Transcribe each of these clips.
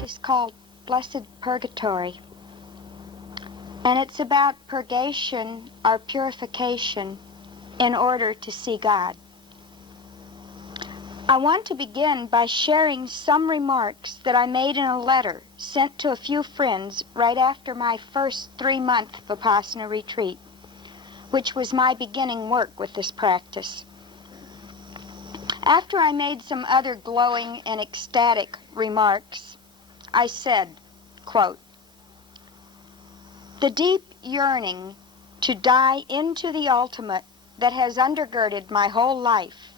practice called Blessed Purgatory, and it's about purgation or purification in order to see God. I want to begin by sharing some remarks that I made in a letter sent to a few friends right after my first 3-month Vipassana retreat, which was my beginning work with this practice. After I made some other glowing and ecstatic remarks, I said, quote, "The deep yearning to die into the ultimate that has undergirded my whole life,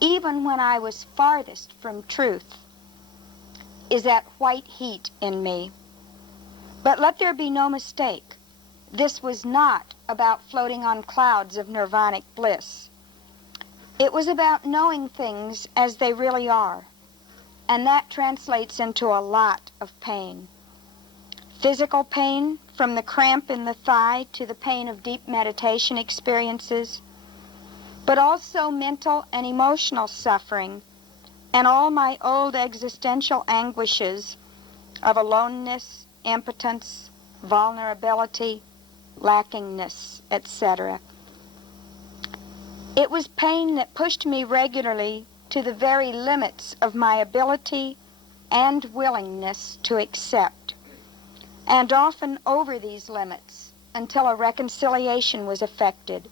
even when I was farthest from truth, is at white heat in me. But let there be no mistake. This was not about floating on clouds of nirvanic bliss. It was about knowing things as they really are, and that translates into a lot of pain. Physical pain, from the cramp in the thigh to the pain of deep meditation experiences, but also mental and emotional suffering, and all my old existential anguishes of aloneness, impotence, vulnerability, lackingness, etc. It was pain that pushed me regularly to the very limits of my ability and willingness to accept, and often over these limits until a reconciliation was effected.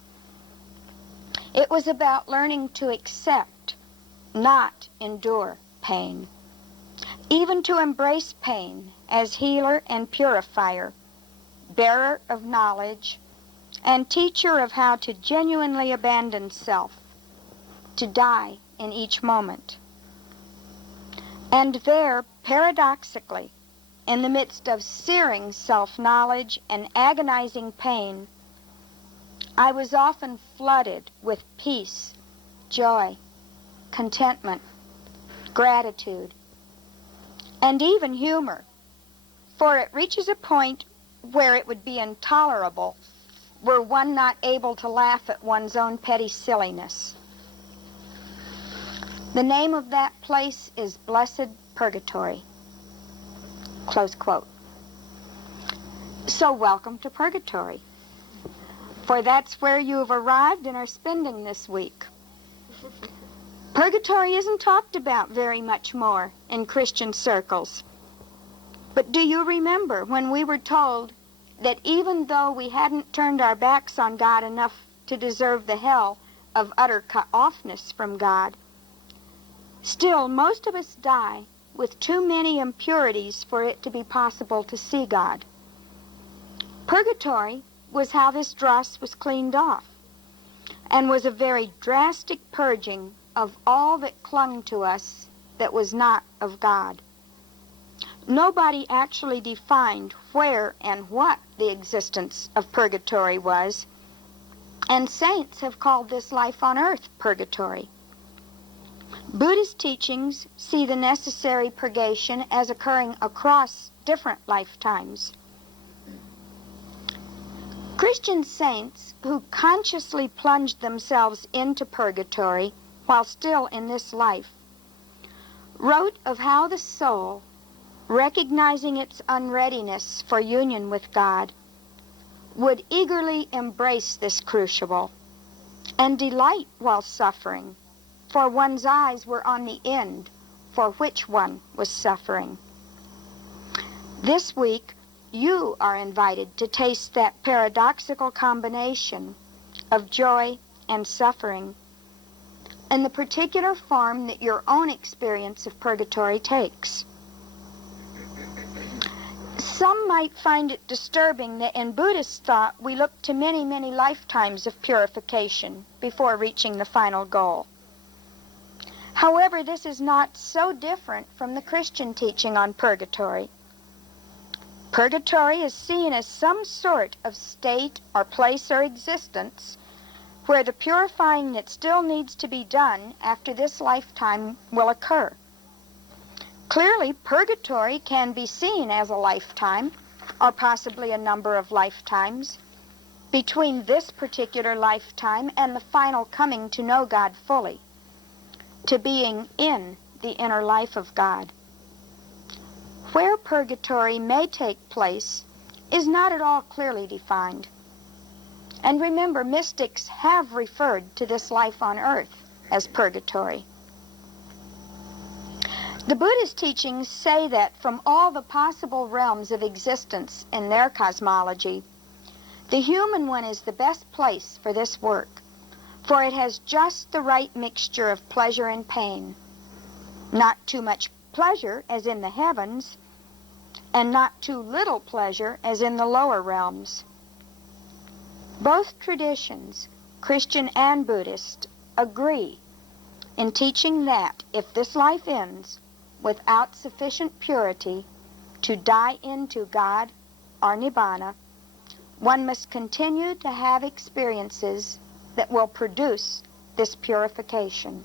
It was about learning to accept, not endure pain, even to embrace pain as healer and purifier, bearer of knowledge, and teacher of how to genuinely abandon self, to die in each moment. And there, paradoxically, in the midst of searing self-knowledge and agonizing pain, I was often flooded with peace, joy, contentment, gratitude, and even humor, for it reaches a point where it would be intolerable were one not able to laugh at one's own petty silliness. The name of that place is Blessed Purgatory." Close quote. So welcome to Purgatory, for that's where you have arrived and are spending this week. Purgatory isn't talked about very much more in Christian circles. But do you remember when we were told that even though we hadn't turned our backs on God enough to deserve the hell of utter cut-offness from God, still most of us die with too many impurities for it to be possible to see God? Purgatory was how this dross was cleaned off, and was a very drastic purging of all that clung to us that was not of God. Nobody actually defined where and what the existence of purgatory was, and saints have called this life on earth purgatory. Buddhist teachings see the necessary purgation as occurring across different lifetimes. Christian saints who consciously plunged themselves into purgatory while still in this life wrote of how the soul, recognizing its unreadiness for union with God, would eagerly embrace this crucible and delight while suffering, for one's eyes were on the end for which one was suffering. This week, you are invited to taste that paradoxical combination of joy and suffering in the particular form that your own experience of purgatory takes. Some might find it disturbing that in Buddhist thought we look to many, many lifetimes of purification before reaching the final goal. However, this is not so different from the Christian teaching on purgatory. Purgatory is seen as some sort of state or place or existence where the purifying that still needs to be done after this lifetime will occur. Clearly, purgatory can be seen as a lifetime, or possibly a number of lifetimes, between this particular lifetime and the final coming to know God fully, to being in the inner life of God. Where purgatory may take place is not at all clearly defined. And remember, mystics have referred to this life on earth as purgatory. The Buddhist teachings say that from all the possible realms of existence in their cosmology, the human one is the best place for this work, for it has just the right mixture of pleasure and pain. Not too much pleasure, as in the heavens, and not too little pleasure, as in the lower realms. Both traditions, Christian and Buddhist, agree in teaching that if this life ends without sufficient purity to die into God or Nibbana, one must continue to have experiences that will produce this purification.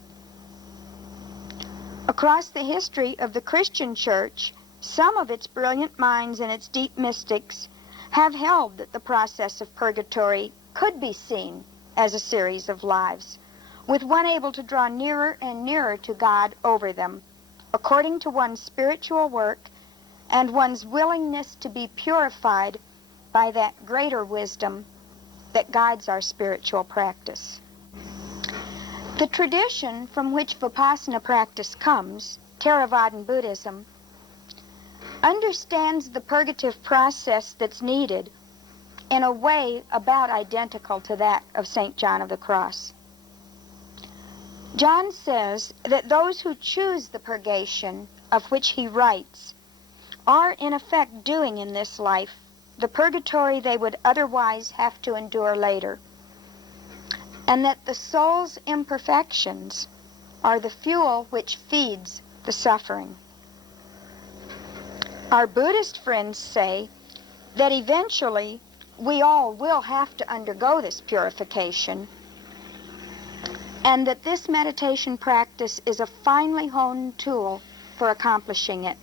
Across the history of the Christian Church, some of its brilliant minds and its deep mystics have held that the process of purgatory could be seen as a series of lives, with one able to draw nearer and nearer to God over them, according to one's spiritual work and one's willingness to be purified by that greater wisdom that guides our spiritual practice. The tradition from which Vipassana practice comes, Theravadan Buddhism, understands the purgative process that's needed in a way about identical to that of St. John of the Cross. John says that those who choose the purgation of which he writes are in effect doing in this life the purgatory they would otherwise have to endure later, and that the soul's imperfections are the fuel which feeds the suffering. Our Buddhist friends say that eventually we all will have to undergo this purification, and that this meditation practice is a finely honed tool for accomplishing it.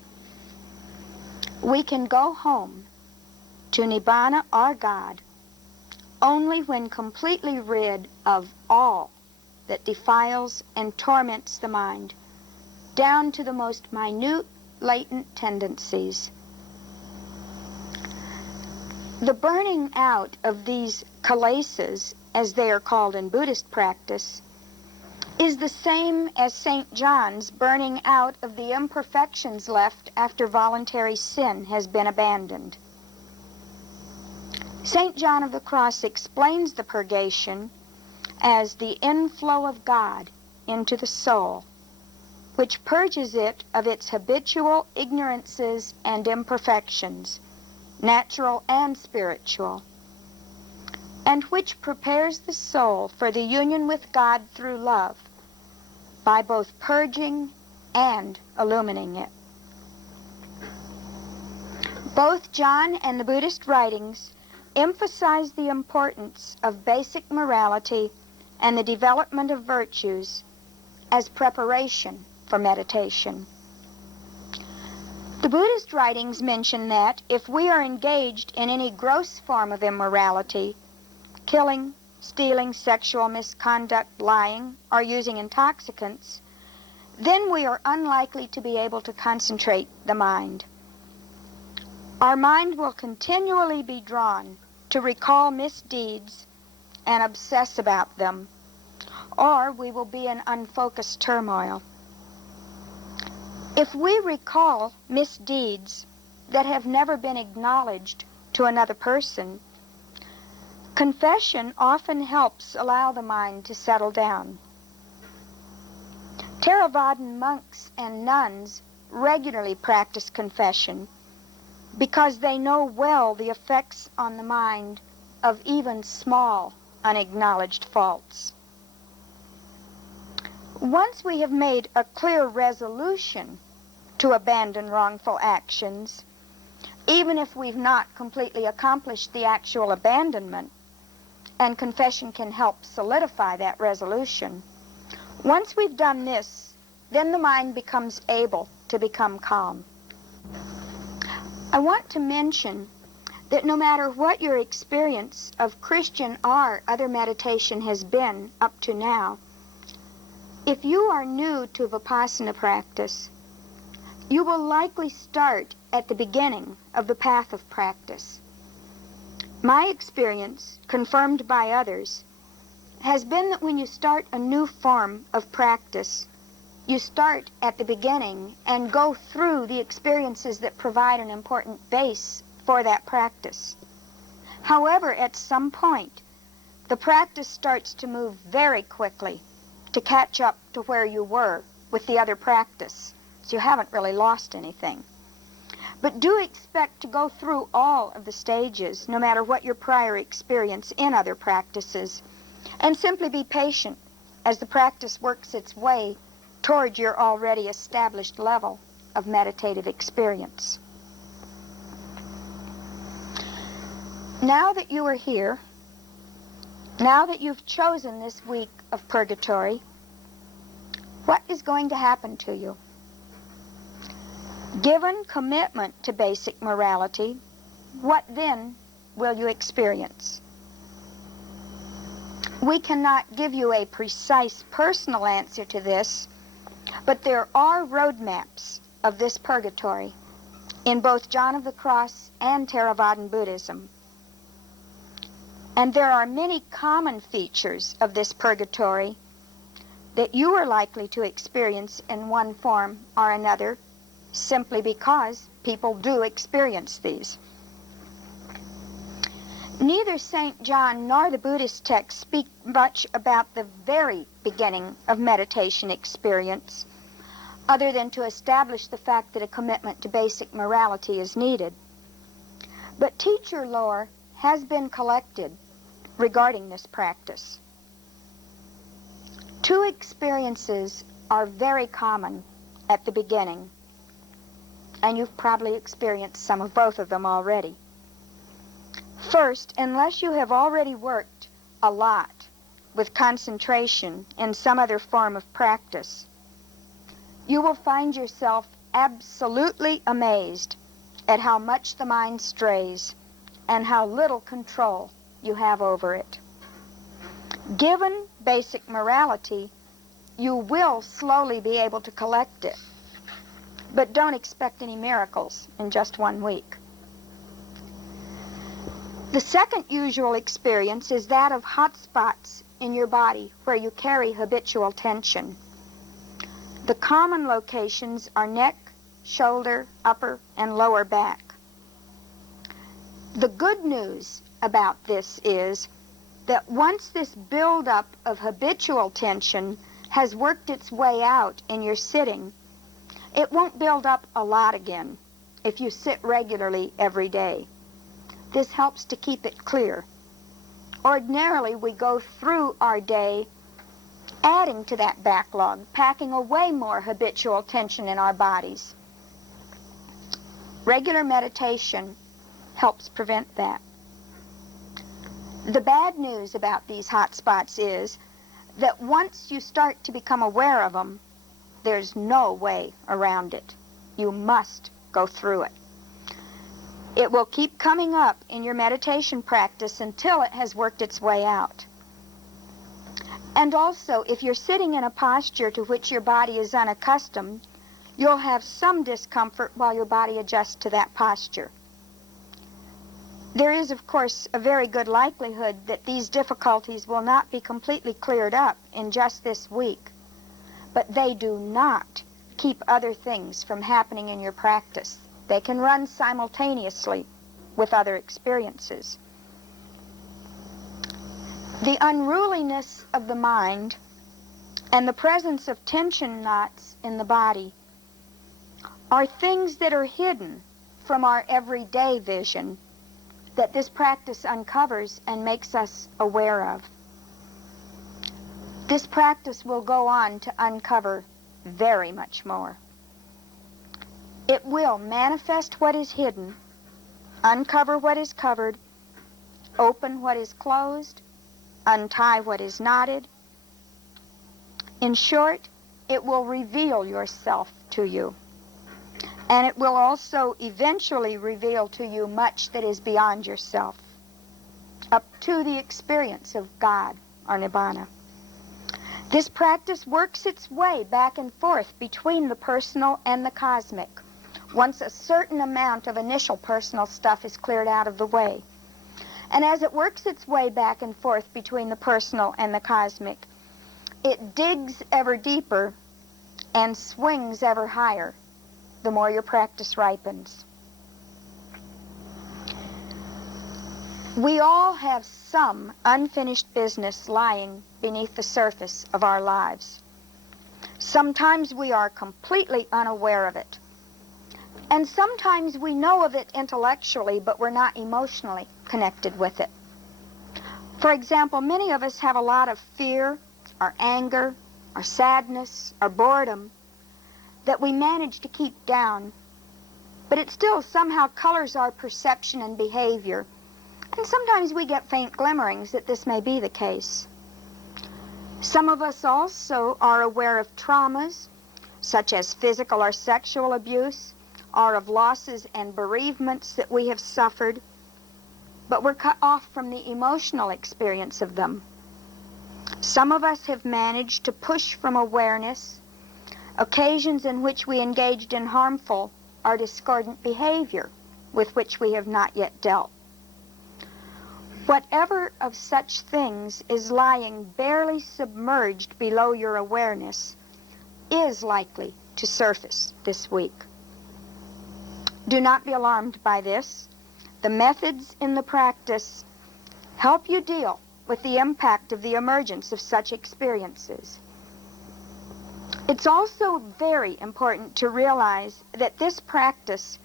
We can go home to Nibbana or God only when completely rid of all that defiles and torments the mind, down to the most minute latent tendencies. The burning out of these kilesas, as they are called in Buddhist practice, is the same as St. John's burning out of the imperfections left after voluntary sin has been abandoned. St. John of the Cross explains the purgation as the inflow of God into the soul, which purges it of its habitual ignorances and imperfections, natural and spiritual, and which prepares the soul for the union with God through love by both purging and illumining it. Both John and the Buddhist writings emphasize the importance of basic morality and the development of virtues as preparation for meditation. The Buddhist writings mention that if we are engaged in any gross form of immorality, killing, stealing, sexual misconduct, lying, or using intoxicants, then we are unlikely to be able to concentrate the mind. Our mind will continually be drawn to recall misdeeds and obsess about them, or we will be in unfocused turmoil. If we recall misdeeds that have never been acknowledged to another person, confession often helps allow the mind to settle down. Theravadan monks and nuns regularly practice confession because they know well the effects on the mind of even small, unacknowledged faults. Once we have made a clear resolution to abandon wrongful actions, even if we've not completely accomplished the actual abandonment, and confession can help solidify that resolution. Once we've done this, then the mind becomes able to become calm. I want to mention that no matter what your experience of Christian or other meditation has been up to now, if you are new to Vipassana practice, you will likely start at the beginning of the path of practice. My experience, confirmed by others, has been that when you start a new form of practice, you start at the beginning and go through the experiences that provide an important base for that practice. However, at some point, the practice starts to move very quickly to catch up to where you were with the other practice, so you haven't really lost anything. But do expect to go through all of the stages, no matter what your prior experience in other practices, and simply be patient as the practice works its way toward your already established level of meditative experience. Now that you are here, now that you've chosen this week of purgatory, what is going to happen to you? Given commitment to basic morality, what then will you experience? We cannot give you a precise personal answer to this, but there are roadmaps of this purgatory in both John of the Cross and Theravadan Buddhism. And there are many common features of this purgatory that you are likely to experience in one form or another, simply because people do experience these. Neither St. John nor the Buddhist texts speak much about the very beginning of meditation experience, other than to establish the fact that a commitment to basic morality is needed. But teacher lore has been collected regarding this practice. Two experiences are very common at the beginning, and you've probably experienced some of both of them already. First, unless you have already worked a lot with concentration in some other form of practice, you will find yourself absolutely amazed at how much the mind strays and how little control you have over it. Given basic morality, you will slowly be able to collect it, but don't expect any miracles in just 1 week. The second usual experience is that of hot spots in your body where you carry habitual tension. The common locations are neck, shoulder, upper, and lower back. The good news about this is that once this buildup of habitual tension has worked its way out in your sitting, it won't build up a lot again if you sit regularly every day. This helps to keep it clear. Ordinarily, we go through our day adding to that backlog, packing away more habitual tension in our bodies. Regular meditation helps prevent that. The bad news about these hot spots is that once you start to become aware of them, there's no way around it. You must go through it. It will keep coming up in your meditation practice until it has worked its way out. And also, if you're sitting in a posture to which your body is unaccustomed, you'll have some discomfort while your body adjusts to that posture. There is, of course, a very good likelihood that these difficulties will not be completely cleared up in just this week, but they do not keep other things from happening in your practice. They can run simultaneously with other experiences. The unruliness of the mind and the presence of tension knots in the body are things that are hidden from our everyday vision that this practice uncovers and makes us aware of. This practice will go on to uncover very much more. It will manifest what is hidden, uncover what is covered, open what is closed, untie what is knotted. In short, it will reveal yourself to you. And it will also eventually reveal to you much that is beyond yourself, up to the experience of God or Nibbana. This practice works its way back and forth between the personal and the cosmic, once a certain amount of initial personal stuff is cleared out of the way. And as it works its way back and forth between the personal and the cosmic, it digs ever deeper and swings ever higher the more your practice ripens. We all have some unfinished business lying beneath the surface of our lives. Sometimes we are completely unaware of it. And sometimes we know of it intellectually, but we're not emotionally connected with it. For example, many of us have a lot of fear, or anger, or sadness, or boredom that we manage to keep down, but it still somehow colors our perception and behavior. And sometimes we get faint glimmerings that this may be the case. Some of us also are aware of traumas, such as physical or sexual abuse, or of losses and bereavements that we have suffered, but we're cut off from the emotional experience of them. Some of us have managed to push from awareness occasions in which we engaged in harmful or discordant behavior with which we have not yet dealt. Whatever of such things is lying barely submerged below your awareness is likely to surface this week. Do not be alarmed by this. The methods in the practice help you deal with the impact of the emergence of such experiences. It's also very important to realize that this practice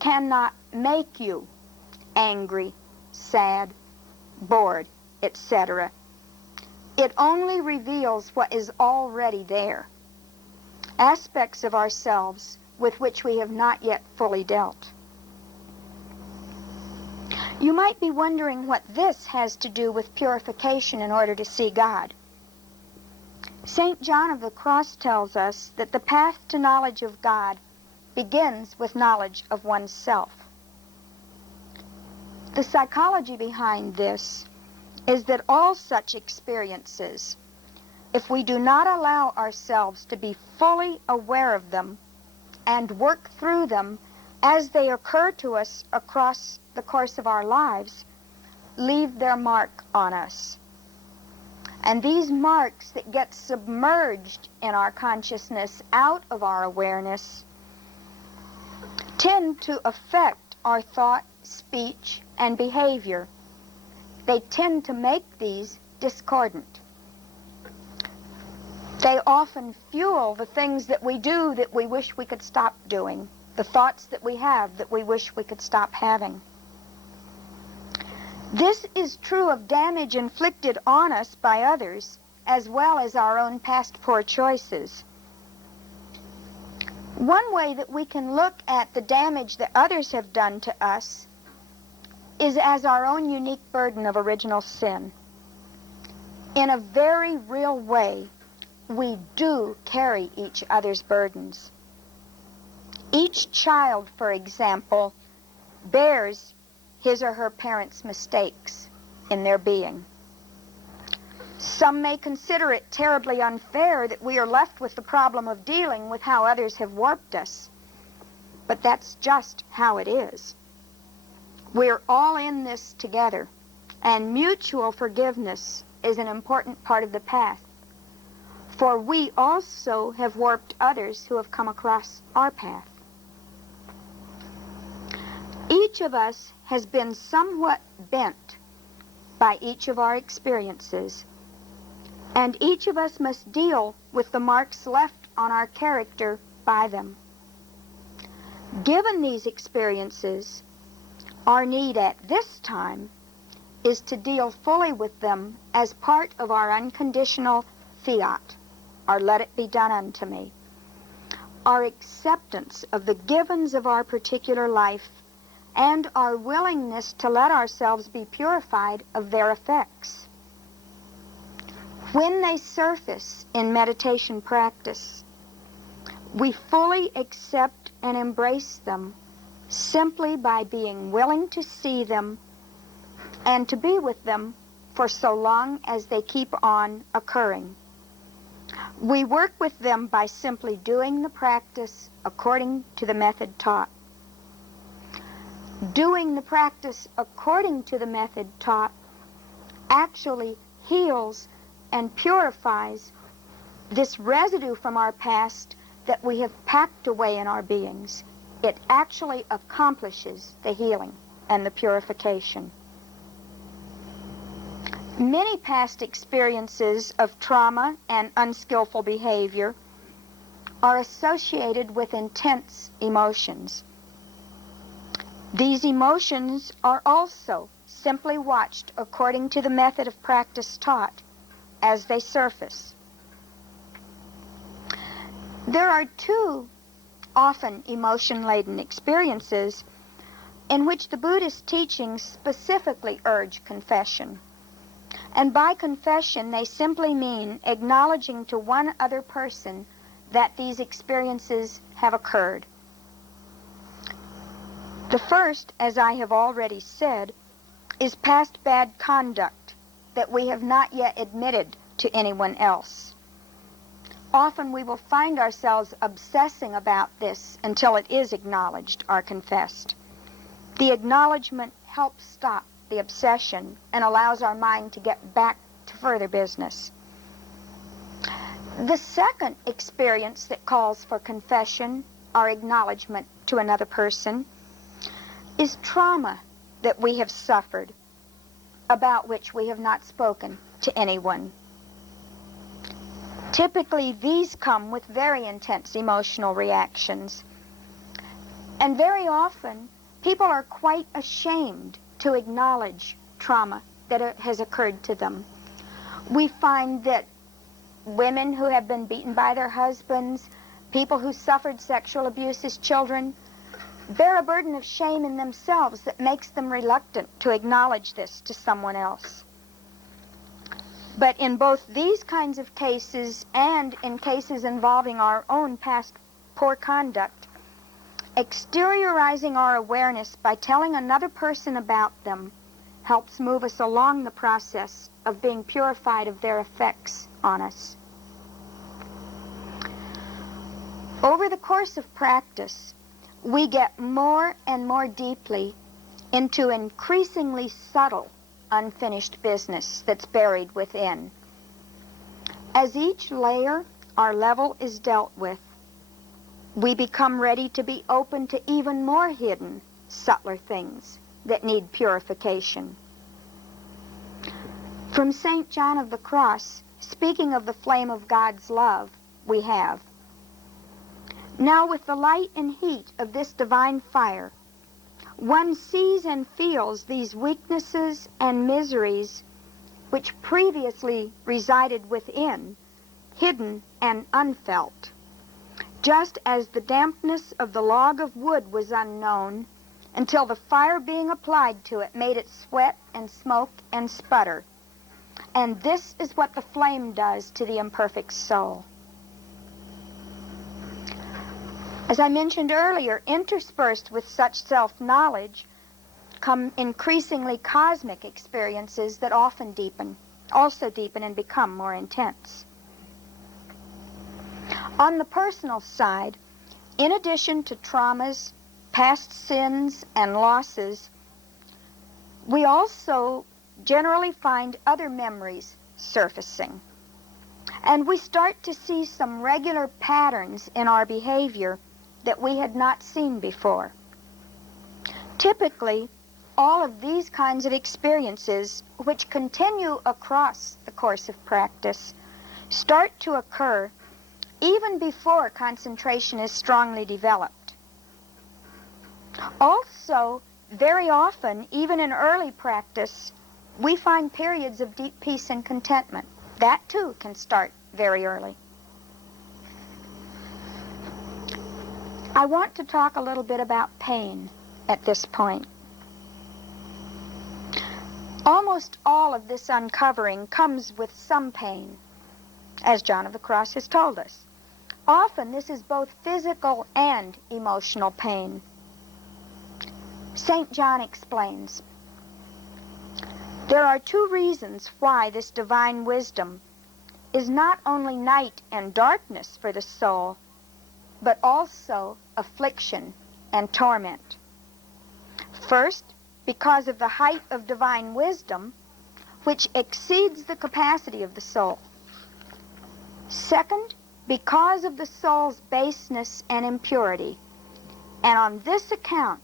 cannot make you angry, sad, bored, etc. It only reveals what is already there, aspects of ourselves with which we have not yet fully dealt. You might be wondering what this has to do with purification in order to see God. St. John of the Cross tells us that the path to knowledge of God begins with knowledge of oneself. The psychology behind this is that all such experiences, if we do not allow ourselves to be fully aware of them and work through them as they occur to us across the course of our lives, leave their mark on us. And these marks that get submerged in our consciousness out of our awareness tend to affect our thought, speech, and behavior. They tend to make these discordant. They often fuel the things that we do that we wish we could stop doing, the thoughts that we have that we wish we could stop having. This is true of damage inflicted on us by others, as well as our own past poor choices. One way that we can look at the damage that others have done to us is as our own unique burden of original sin. In a very real way, we do carry each other's burdens. Each child, for example, bears his or her parents' mistakes in their being. Some may consider it terribly unfair that we are left with the problem of dealing with how others have warped us. But that's just how it is. We're all in this together, and mutual forgiveness is an important part of the path. For we also have warped others who have come across our path. Each of us has been somewhat bent by each of our experiences, and each of us must deal with the marks left on our character by them. Given these experiences, our need at this time is to deal fully with them as part of our unconditional fiat, or let it be done unto me, our acceptance of the givens of our particular life and our willingness to let ourselves be purified of their effects. When they surface in meditation practice, we fully accept and embrace them simply by being willing to see them and to be with them for so long as they keep on occurring. We work with them by simply doing the practice according to the method taught. Doing the practice according to the method taught actually heals and purifies this residue from our past that we have packed away in our beings. It actually accomplishes the healing and the purification. Many past experiences of trauma and unskillful behavior are associated with intense emotions. These emotions are also simply watched according to the method of practice taught as they surface. There are two often emotion-laden experiences in which the Buddhist teachings specifically urge confession. And by confession, they simply mean acknowledging to one other person that these experiences have occurred. The first, as I have already said, is past bad conduct that we have not yet admitted to anyone else. Often we will find ourselves obsessing about this until it is acknowledged or confessed. The acknowledgement helps stop the obsession and allows our mind to get back to further business. The second experience that calls for confession or acknowledgement to another person is trauma that we have suffered, about which we have not spoken to anyone. Typically, these come with very intense emotional reactions, and very often people are quite ashamed to acknowledge trauma that has occurred to them. We find that women who have been beaten by their husbands, people who suffered sexual abuse as children, bear a burden of shame in themselves that makes them reluctant to acknowledge this to someone else. But in both these kinds of cases and in cases involving our own past poor conduct, exteriorizing our awareness by telling another person about them helps move us along the process of being purified of their effects on us. Over the course of practice, we get more and more deeply into increasingly subtle unfinished business that's buried within. As each layer or level is dealt with, we become ready to be open to even more hidden, subtler things that need purification. From St. John of the Cross, speaking of the flame of God's love, we have, "Now with the light and heat of this divine fire, one sees and feels these weaknesses and miseries which previously resided within, hidden and unfelt. Just as the dampness of the log of wood was unknown until the fire being applied to it made it sweat and smoke and sputter. And this is what the flame does to the imperfect soul." As I mentioned earlier, interspersed with such self-knowledge come increasingly cosmic experiences that often also deepen and become more intense. On the personal side, in addition to traumas, past sins, and losses, we also generally find other memories surfacing. And we start to see some regular patterns in our behavior that we had not seen before. Typically, all of these kinds of experiences, which continue across the course of practice, start to occur even before concentration is strongly developed. Also, very often, even in early practice, we find periods of deep peace and contentment. That too can start very early. I want to talk a little bit about pain at this point. Almost all of this uncovering comes with some pain, as John of the Cross has told us. Often this is both physical and emotional pain. St. John explains, "There are two reasons why this divine wisdom is not only night and darkness for the soul, but also affliction and torment. First, because of the height of divine wisdom, which exceeds the capacity of the soul. Second, because of the soul's baseness and impurity, and on this account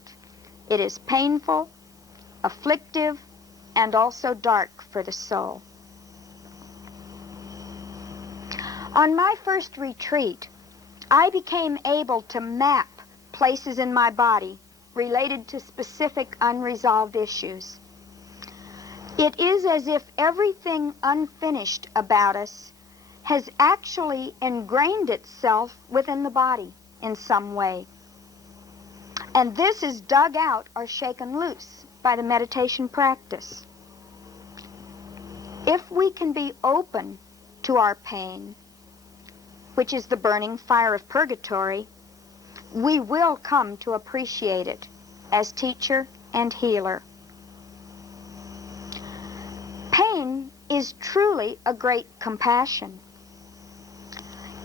it is painful, afflictive, and also dark for the soul. On my first retreat, I became able to map places in my body related to specific unresolved issues. It is as if everything unfinished about us has actually ingrained itself within the body in some way. And this is dug out or shaken loose by the meditation practice. If we can be open to our pain, which is the burning fire of purgatory, we will come to appreciate it as teacher and healer. Pain is truly a great compassion.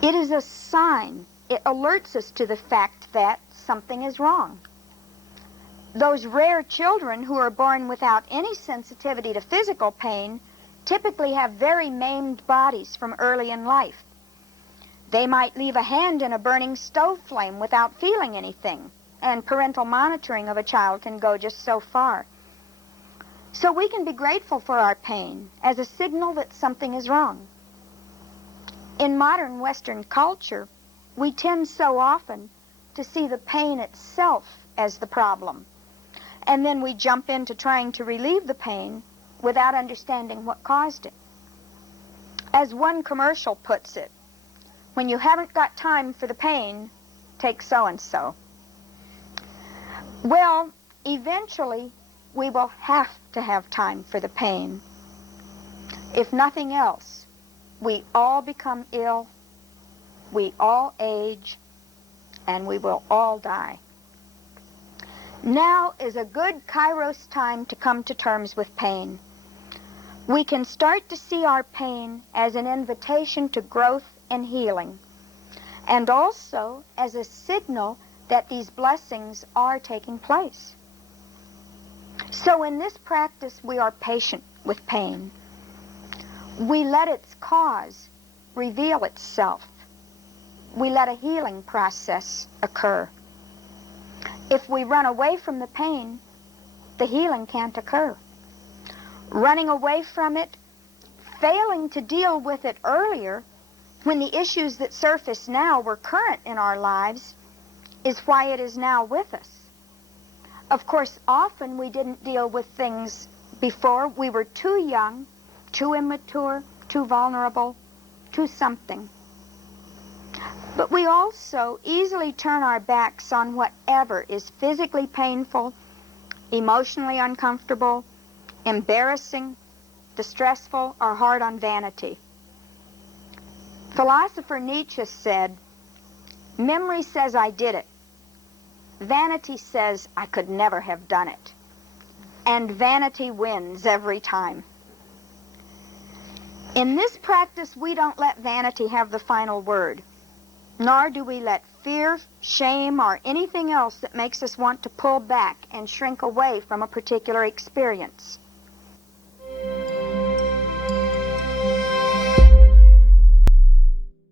It is a sign. It alerts us to the fact that something is wrong. Those rare children who are born without any sensitivity to physical pain typically have very maimed bodies from early in life. They might leave a hand in a burning stove flame without feeling anything, and parental monitoring of a child can go just so far. So we can be grateful for our pain as a signal that something is wrong. In modern Western culture, we tend so often to see the pain itself as the problem, and then we jump into trying to relieve the pain without understanding what caused it. As one commercial puts it, when you haven't got time for the pain, take so-and-so. Well, eventually, we will have to have time for the pain. If nothing else, we all become ill, we all age, and we will all die. Now is a good Kairos time to come to terms with pain. We can start to see our pain as an invitation to growth and healing, and also as a signal that these blessings are taking place. So in this practice, we are patient with pain. We let its cause reveal itself. We let a healing process occur. If we run away from the pain, the healing can't occur. Running away from it, failing to deal with it earlier, when the issues that surface now were current in our lives, is why it is now with us. Of course, often we didn't deal with things before. We were too young, too immature, too vulnerable, too something. But we also easily turn our backs on whatever is physically painful, emotionally uncomfortable, embarrassing, distressful, or hard on vanity. Philosopher Nietzsche said, "Memory says I did it. Vanity says I could never have done it. And vanity wins every time." In this practice, we don't let vanity have the final word, nor do we let fear, shame, or anything else that makes us want to pull back and shrink away from a particular experience.